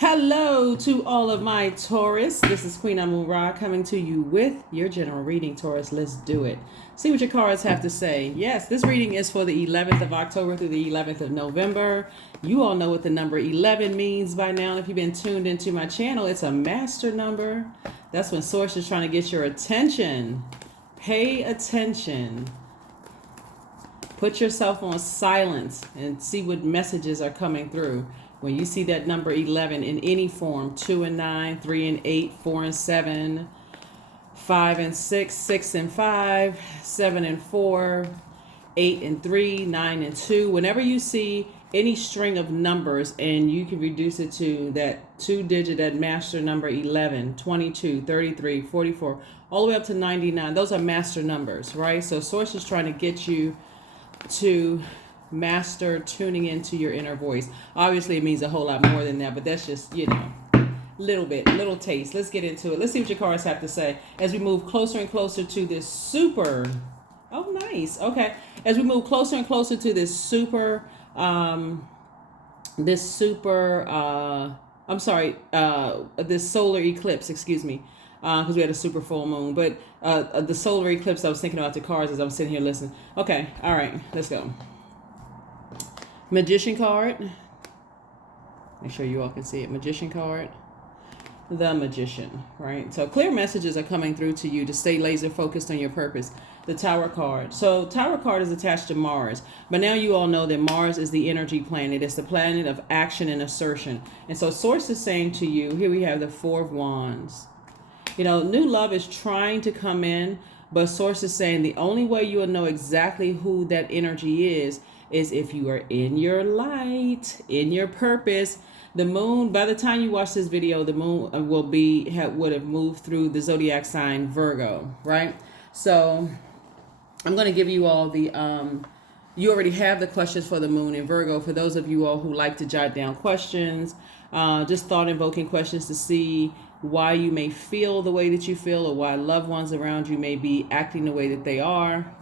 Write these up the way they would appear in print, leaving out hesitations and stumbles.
Hello to all of my Taurus. This is Queen Amun Ra coming to you with your general reading, Taurus. Let's do it. See what your cards have to say. Yes, this reading is for the 11th of October through the 11th of November. You all know what the number 11 means by now. If you've been tuned into my channel, it's a master number. That's when Source is trying to get your attention. Pay attention. Put yourself on silence and see what messages are coming through. When you see that number 11 in any form, 2 and 9, 3 and 8, 4 and 7, 5 and 6, 6 and 5, 7 and 4, 8 and 3, 9 and 2. Whenever you see any string of numbers and you can reduce it to that two-digit, that master number 11, 22, 33, 44, all the way up to 99, those are master numbers, right? So Source is trying to get you to master tuning into your inner voice. Obviously it means a whole lot more than that, but that's just, little taste. Let's get into it. Let's see what your cards have to say as we move closer and closer to this super nice. Okay. As we move closer and closer to this super this solar eclipse, excuse me, because we had a super full moon, but the solar eclipse, I was thinking about the cards as I was sitting here listening. Okay, all right, let's go. Magician card. Make sure you all can see it. Magician card. The Magician, right? So clear messages are coming through to you to stay laser focused on your purpose. The Tower card. So Tower card is attached to Mars. But now you all know that Mars is the energy planet. It's the planet of action and assertion. And so Source is saying to you, here we have the Four of Wands. New love is trying to come in, but Source is saying the only way you will know exactly who that energy is if you are in your light, in your purpose. The moon, by the time you watch this video, the moon would have moved through the Zodiac sign Virgo, right? So I'm going to give you all the, you already have the questions for the moon in Virgo. For those of you all who like to jot down questions, just thought-invoking questions to see why you may feel the way that you feel, or why loved ones around you may be acting the way that they are,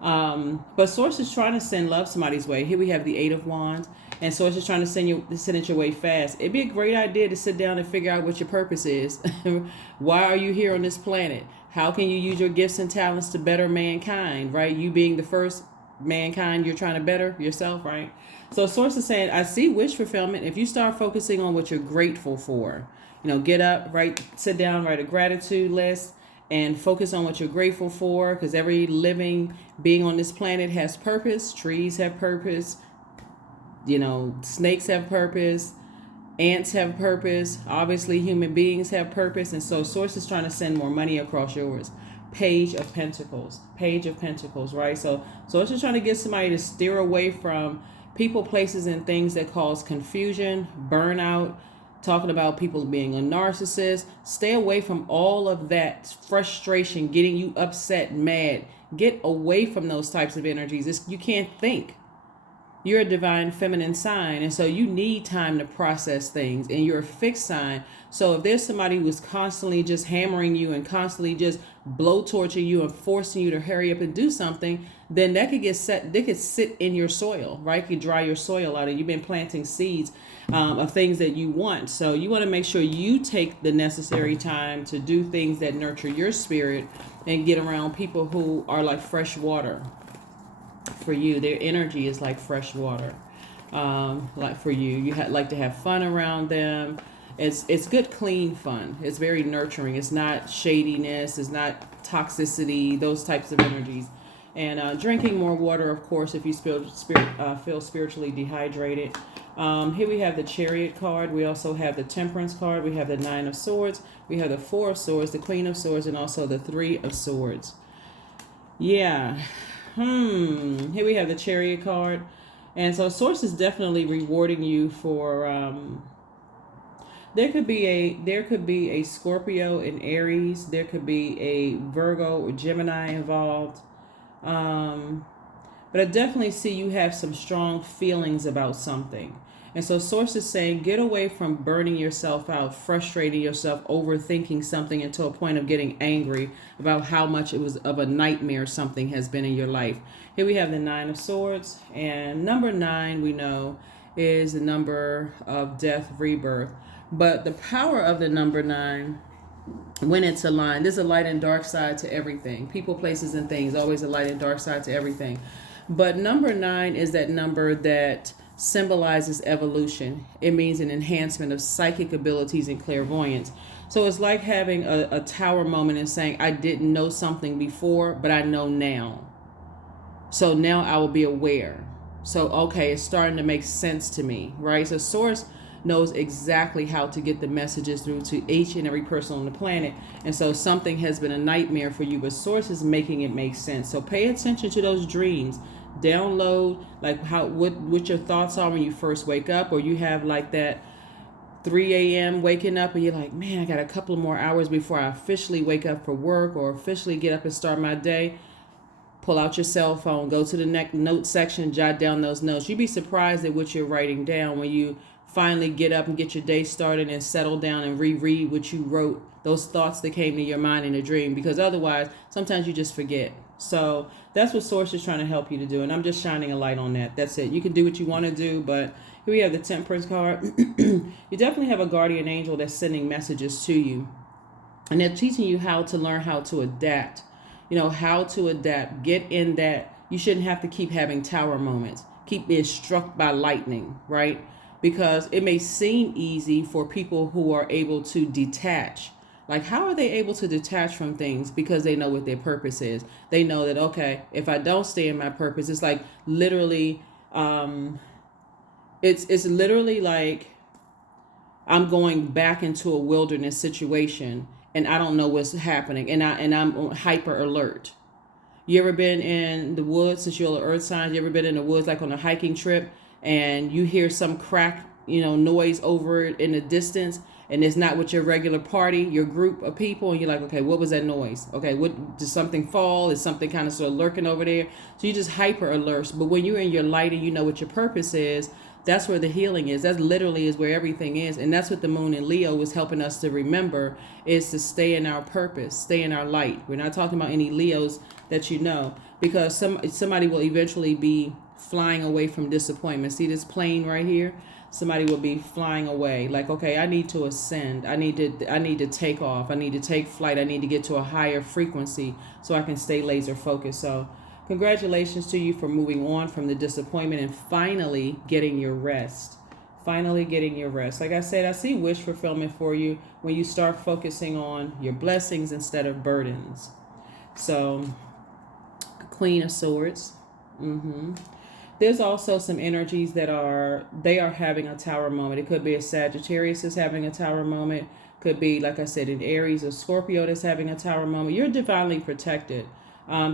but Source is trying to send love somebody's way. Here we have the Eight of Wands, and Source is trying to send it your way fast. It'd be a great idea to sit down and figure out what your purpose is. Why are you here on this planet? How can you use your gifts and talents to better mankind, right? You being the first mankind, you're trying to better yourself, right? So Source is saying, I see wish fulfillment. If you start focusing on what you're grateful for, get up, sit down, write a gratitude list, and focus on what you're grateful for, because every living being on this planet has purpose. Trees have purpose, snakes have purpose, ants have purpose, obviously human beings have purpose. And so Source is trying to send more money across yours. Page of Pentacles, right? So Source is trying to get somebody to steer away from people, places, and things that cause confusion, burnout, talking about people being a narcissist. Stay away from all of that frustration, getting you upset, mad. Get away from those types of energies. You can't think. You're a divine feminine sign, and so you need time to process things, and you're a fixed sign. So if there's somebody who's constantly just hammering you and constantly just blowtorching you and forcing you to hurry up and do something, then that could they could sit in your soil, right? It could dry your soil out, and you've been planting seeds of things that you want. So you want to make sure you take the necessary time to do things that nurture your spirit and get around people who are like fresh water for you. Their energy is like fresh water. Like for you like to have fun around them. It's good, clean fun. It's very nurturing. It's not shadiness. It's not toxicity, those types of energies. And drinking more water, of course, if you feel spiritually dehydrated. Here we have the Chariot card. We also have the Temperance card. We have the Nine of Swords. We have the Four of Swords, the Queen of Swords, and also the Three of Swords. Yeah. Here we have the Chariot card. And so Source is definitely rewarding you for there could be a Scorpio and Aries. There could be a Virgo or Gemini involved. But I definitely see you have some strong feelings about something. And so Source is saying, get away from burning yourself out, frustrating yourself, overthinking something until a point of getting angry about how much it was of a nightmare something has been in your life. Here we have the Nine of Swords. And number 9, we know, is the number of death, rebirth. But the power of the number 9, when it's aligned, there's a light and dark side to everything. People, places, and things, always a light and dark side to everything. But number 9 is that number that symbolizes evolution. It means an enhancement of psychic abilities and clairvoyance. So it's like having a tower moment and saying, I didn't know something before, but I know now. So now I will be aware. So, okay, it's starting to make sense to me, right? So Source knows exactly how to get the messages through to each and every person on the planet. And so something has been a nightmare for you, but Source is making it make sense. So pay attention to those dreams. Download like what your thoughts are when you first wake up, or you have like that 3 a.m. waking up and you're like, man, I got a couple of more hours before I officially wake up for work or officially get up and start my day. Pull out your cell phone, go to the note section, jot down those notes. You'd be surprised at what you're writing down when you finally get up and get your day started and settle down and reread what you wrote, those thoughts that came to your mind in a dream, because otherwise sometimes you just forget. So that's what Source is trying to help you to do, and I'm just shining a light on that. That's it. You can do what you want to do, but here we have the Temperance card. You definitely have a guardian angel that's sending messages to you, and they're teaching you how to learn how to adapt. You know, how to adapt. Get in that. You shouldn't have to keep having tower moments. Keep being struck by lightning, right? Because it may seem easy for people who are able to detach. Like, how are they able to detach from things? Because they know what their purpose is. They know that, okay, if I don't stay in my purpose, it's like literally, it's literally like I'm going back into a wilderness situation and I don't know what's happening, and I'm hyper alert. You ever been in the woods, since you're earth signs, you ever been in the woods like on a hiking trip and you hear some crack, noise over it in the distance, and it's not with your regular party, your group of people, and you're like, okay, what was that noise? Okay, what, did something fall? Is something kind of sort of lurking over there? So you just hyper alert. But when you're in your light and you know what your purpose is, that's where the healing is. That literally is where everything is. And that's what the moon in Leo is helping us to remember, is to stay in our purpose, stay in our light. We're not talking about any Leos that you know, because somebody will eventually be flying away from disappointment. See this plane right here? Somebody will be flying away. Like, okay, I need to ascend. I need to take off. I need to take flight. I need to get to a higher frequency so I can stay laser focused. So congratulations to you for moving on from the disappointment and finally getting your rest. Finally getting your rest. Like I said, I see wish fulfillment for you when you start focusing on your blessings instead of burdens. So, Queen of Swords. There's also some energies that are having a tower moment. It could be a Sagittarius is having a tower moment. Could be, like I said, an Aries or Scorpio that's having a tower moment. You're divinely protected.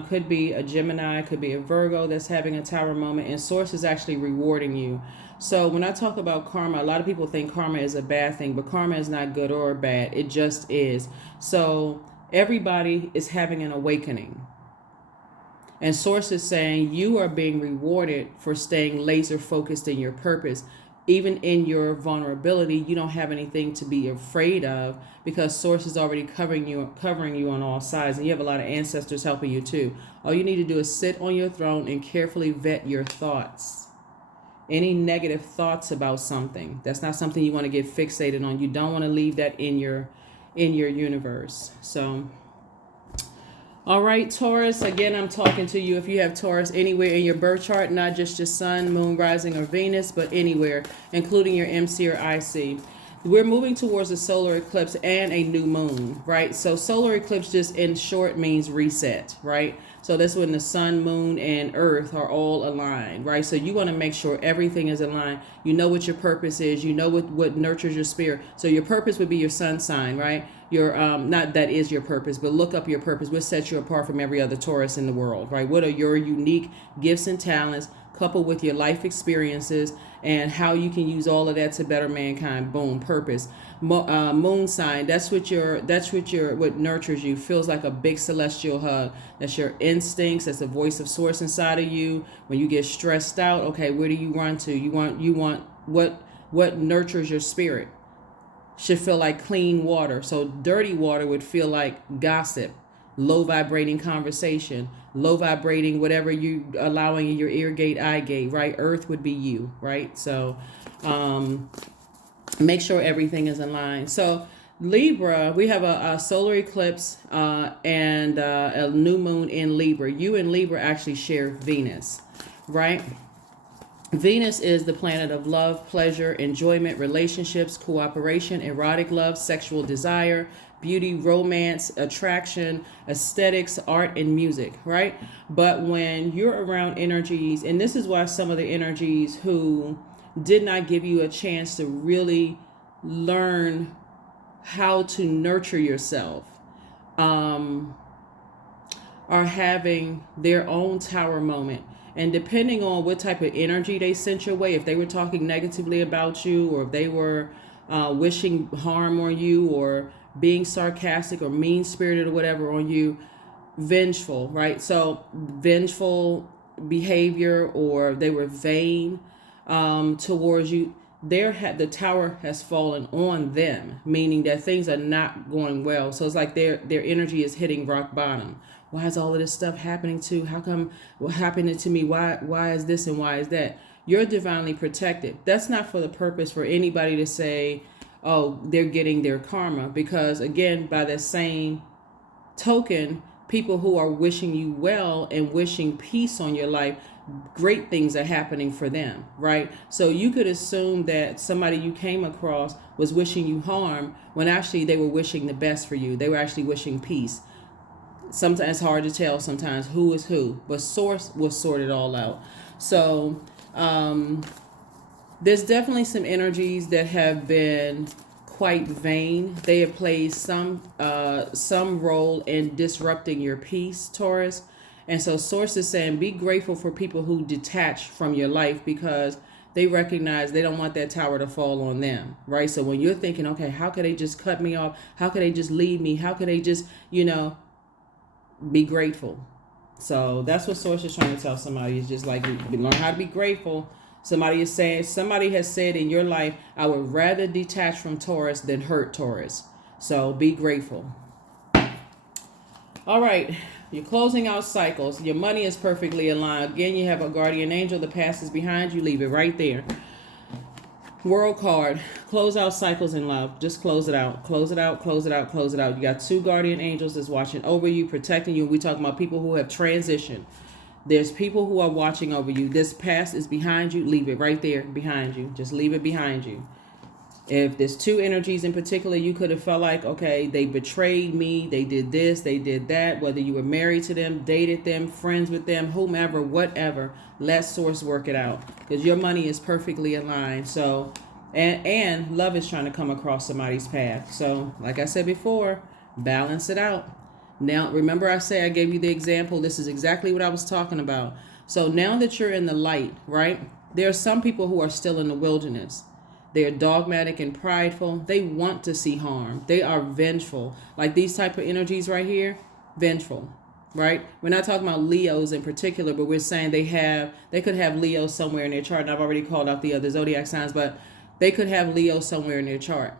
Could be a Gemini, could be a Virgo that's having a tower moment, and Source is actually rewarding you. So when I talk about karma, a lot of people think karma is a bad thing, but karma is not good or bad. It just is. So everybody is having an awakening. And Source is saying you are being rewarded for staying laser focused in your purpose. Even in your vulnerability, you don't have anything to be afraid of, because Source is already covering you on all sides, and you have a lot of ancestors helping you too. All you need to do is sit on your throne and carefully vet your thoughts. Any negative thoughts about something, that's not something you want to get fixated on. You don't want to leave that in your universe. So, all right, Taurus, again, I'm talking to you if you have Taurus anywhere in your birth chart, not just your sun, moon, rising, or Venus, but anywhere, including your MC or IC. We're moving towards a solar eclipse and a new moon, right? So solar eclipse just in short means reset, right? So that's when the sun, moon, and earth are all aligned, right? So you want to make sure everything is aligned. You know what your purpose is. You know what nurtures your spirit. So your purpose would be your sun sign, right? Your not that is your purpose, but look up your purpose. What sets you apart from every other Taurus in the world, right? What are your unique gifts and talents, coupled with your life experiences and how you can use all of that to better mankind? Boom, purpose. Moon sign, that's what nurtures you. Feels like a big celestial hug. That's your instincts. That's the voice of Source inside of you. When you get stressed out, okay, where do you run to? You want what nurtures your spirit. Should feel like clean water. So dirty water would feel like gossip. low vibrating conversation, low vibrating whatever you allowing in your ear gate, eye gate, right? Earth would be you, right? So make sure everything is in line. So Libra, we have a solar eclipse and a new moon in Libra. You and Libra actually share Venus, right? Venus is the planet of love, pleasure, enjoyment, relationships, cooperation, erotic love, sexual desire, beauty, romance, attraction, aesthetics, art, and music, right? But when you're around energies, and this is why some of the energies who did not give you a chance to really learn how to nurture yourself are having their own tower moment. And depending on what type of energy they sent your way, if they were talking negatively about you, or if they were wishing harm on you, or being sarcastic or mean-spirited or whatever on you, vengeful, right? So vengeful behavior, or they were vain towards you, the tower has fallen on them, meaning that things are not going well. So it's like their energy is hitting rock bottom. Why is all of this stuff happening to? How come what happened to me? Why is this and why is that? You're divinely protected. That's not for the purpose for anybody to say, oh, they're getting their karma. Because again, by that same token, people who are wishing you well and wishing peace on your life, great things are happening for them, right? So you could assume that somebody you came across was wishing you harm when actually they were wishing the best for you. They were actually wishing peace. Sometimes it's hard to tell sometimes who is who, but source will sort it all out. So there's definitely some energies that have been quite vain. They have played some role in disrupting your peace, Taurus. And so source is saying be grateful for people who detach from your life, because they recognize they don't want that tower to fall on them, right? So when you're thinking, okay, how could they just cut me off? How could they just leave me? How could they just, be grateful. So that's what source is trying to tell somebody. Is just like, learn how to be grateful. Somebody has said in your life, I would rather detach from Taurus than hurt Taurus. So be grateful. All right. You're closing out cycles. Your money is perfectly aligned. Again, you have a guardian angel. The past is behind you. Leave it right there. World card. Close out cycles in love. Just close it out. Close it out. Close it out. Close it out. You got two guardian angels that's watching over you, protecting you. We're talking about people who have transitioned. There's people who are watching over you. This past is behind you. Leave it right there behind you. Just leave it behind you. If there's two energies in particular, you could have felt like, okay, they betrayed me, they did this, they did that, whether you were married to them, dated them, friends with them, whomever, whatever, let source work it out, because your money is perfectly aligned. So, and love is trying to come across somebody's path. So, like I said before, balance it out. Now, remember I gave you the example. This is exactly what I was talking about. So now that you're in the light, right, there are some people who are still in the wilderness. They are dogmatic and prideful. They want to see harm. They are vengeful. Like these type of energies right here, vengeful, right? We're not talking about Leos in particular, but we're saying they could have Leo somewhere in their chart. And I've already called out the other zodiac signs, but they could have Leo somewhere in their chart.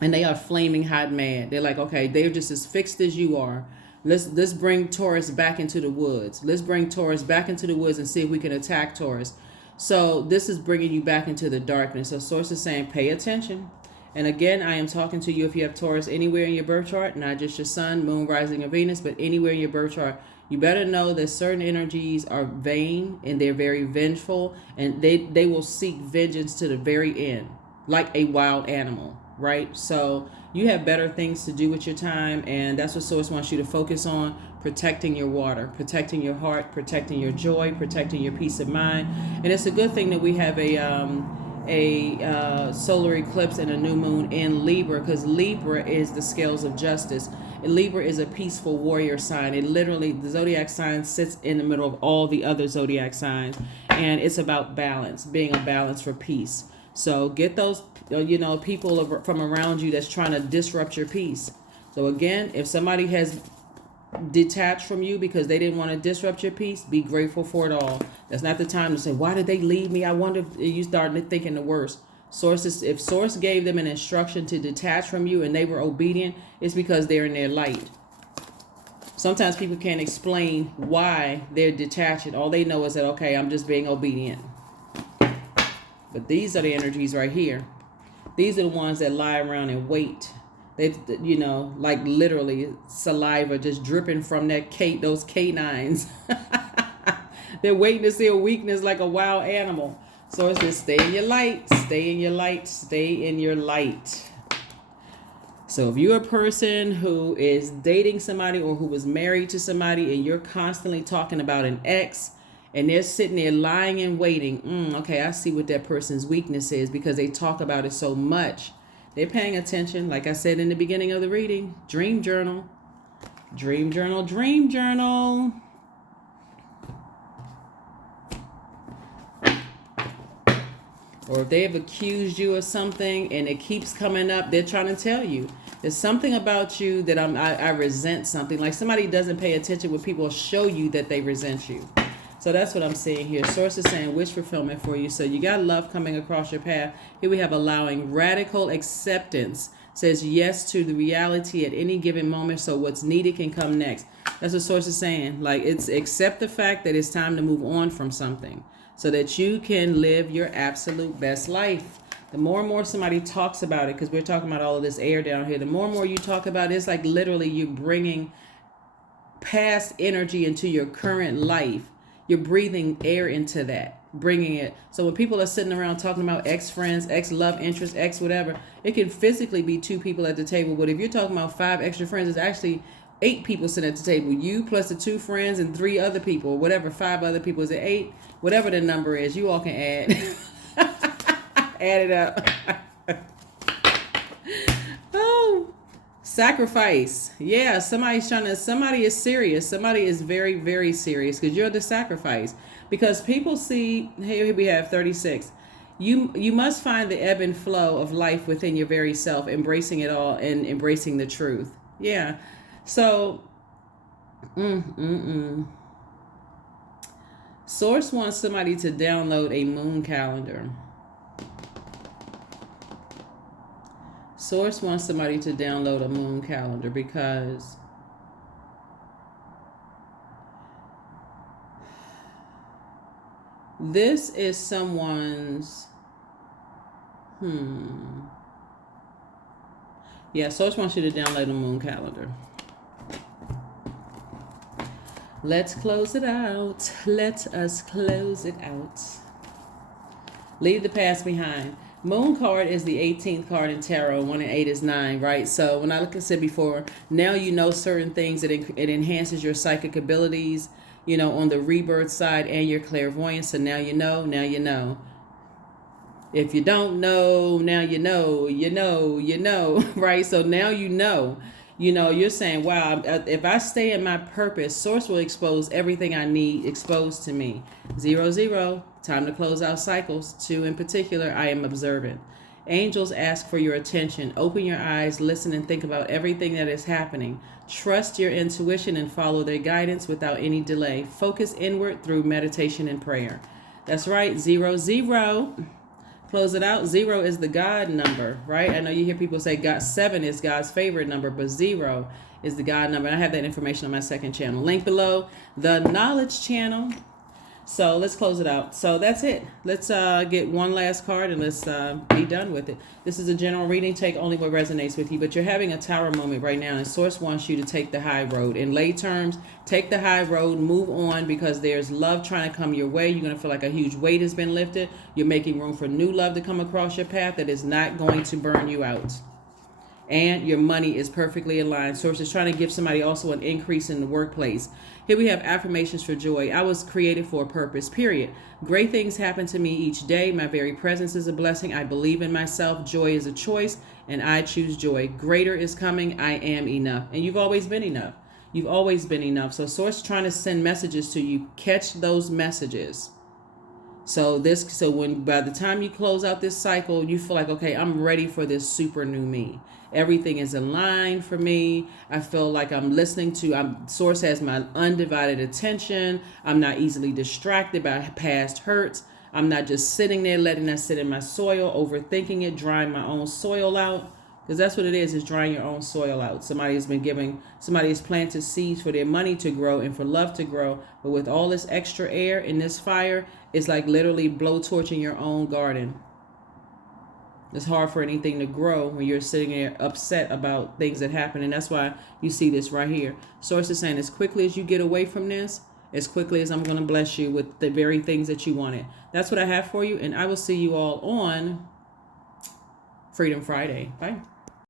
And they are flaming hot mad. They're like, okay, they're just as fixed as you are. Let's bring Taurus back into the woods. Let's bring Taurus back into the woods and see if we can attack Taurus. So this is bringing you back into the darkness. So source is saying pay attention. And again, I am talking to you if you have Taurus anywhere in your birth chart, not just your sun, moon, rising, and Venus, but anywhere in your birth chart. You better know that certain energies are vain and they're very vengeful, and they will seek vengeance to the very end, like a wild animal, right? So you have better things to do with your time, and that's what source wants you to focus on. Protecting your water, protecting your heart, protecting your joy, protecting your peace of mind. And it's a good thing that we have a solar eclipse and a new moon in Libra, because Libra is the scales of justice. And Libra is a peaceful warrior sign. It literally, the zodiac sign sits in the middle of all the other zodiac signs, and it's about balance, being a balance for peace. So get those, people from around you that's trying to disrupt your peace. So again, if somebody has detached from you because they didn't want to disrupt your peace, be grateful for it all. That's not the time to say, why did they leave me? I wonder if you start thinking the worst. If source gave them an instruction to detach from you and they were obedient, it's because they're in their light. Sometimes people can't explain why they're detaching. All they know is that, okay, I'm just being obedient. But these are the energies right here. These are the ones that lie around and wait. They, like literally saliva just dripping from those canines. They're waiting to see a weakness like a wild animal. So it's just stay in your light, stay in your light, stay in your light. So if you're a person who is dating somebody or who was married to somebody and you're constantly talking about an ex and they're sitting there lying and waiting, okay, I see what that person's weakness is because they talk about it so much. They're paying attention. Like I said in the beginning of the reading, dream journal, dream journal, dream journal. Or if they have accused you of something and it keeps coming up, they're trying to tell you. There's something about you that I resent something. Like somebody doesn't pay attention when people show you that they resent you. So that's what I'm seeing here. Source is saying wish fulfillment for you. So you got love coming across your path. Here we have allowing radical acceptance. Says yes to the reality at any given moment so what's needed can come next. That's what Source is saying. Like it's accept the fact that it's time to move on from something so that you can live your absolute best life. The more and more somebody talks about it, because we're talking about all of this air down here, the more and more you talk about it, it's like literally you bringing past energy into your current life. You're breathing air into that, bringing it. So when people are sitting around talking about ex-friends, ex-love interest, ex-whatever, it can physically be 2 people at the table. But if you're talking about 5 extra friends, it's actually 8 people sitting at the table. You plus the 2 friends and 3 other people, whatever, 5 other people. Is it 8? Whatever the number is, you all can add. Add it up. Oh, sacrifice. Yeah, somebody is serious. Somebody is very, very serious because you're the sacrifice. Because people see, here we have 36. You must find the ebb and flow of life within your very self, embracing it all and embracing the truth. Yeah. So, Source wants somebody to download a moon calendar. Source wants somebody to download a moon calendar because this is someone's yeah, Source wants you to download a moon calendar. Let's close it out. Let us close it out. Leave the past behind. Moon card is the 18th card in tarot. 1 and 8 is 9, right? So when I said before, now you know certain things that it enhances your psychic abilities, on the rebirth side and your clairvoyance. So now you know, now you know. If you don't know, now you know, right? So now you know. You're saying, wow, if I stay in my purpose, Source will expose everything I need exposed to me. 0, time to close out cycles. 2 in particular, I am observant. Angels ask for your attention. Open your eyes, listen, and think about everything that is happening. Trust your intuition and follow their guidance without any delay. Focus inward through meditation and prayer. That's right, 0. Close it out. 0 is the God number, right? I know you hear people say 7 is God's favorite number, but 0 is the God number. And I have that information on my second channel. Link below, the knowledge channel. So let's close it out. So that's it. Let's get one last card and let's be done with it. This is a general reading. Take only what resonates with you. But you're having a tower moment right now, and Source wants you to take the high road. In lay terms, take the high road, move on, because there's love trying to come your way. You're going to feel like a huge weight has been lifted. You're making room for new love to come across your path that is not going to burn you out. And your money is perfectly aligned. Source is trying to give somebody also an increase in the workplace. Here we have affirmations for joy. I was created for a purpose, period. Great things happen to me each day. My very presence is a blessing. I believe in myself. Joy is a choice, and I choose joy. Greater is coming. I am enough. And you've always been enough. You've always been enough. So Source is trying to send messages to you. Catch those messages. So when by the time you close out this cycle, you feel like, okay, I'm ready for this super new me. Everything is in line for me. I feel like I'm listening to, Source has my undivided attention. I'm not easily distracted by past hurts. I'm not just sitting there letting that sit in my soil, overthinking it, drying my own soil out, Because that's what it is drying your own soil out. Somebody has planted seeds for their money to grow and for love to grow. But with all this extra air in this fire, it's like literally blowtorching your own garden. It's hard for anything to grow when you're sitting there upset about things that happen. And that's why you see this right here. Source is saying as quickly as you get away from this, as quickly as I'm going to bless you with the very things that you wanted. That's what I have for you. And I will see you all on Freedom Friday. Bye.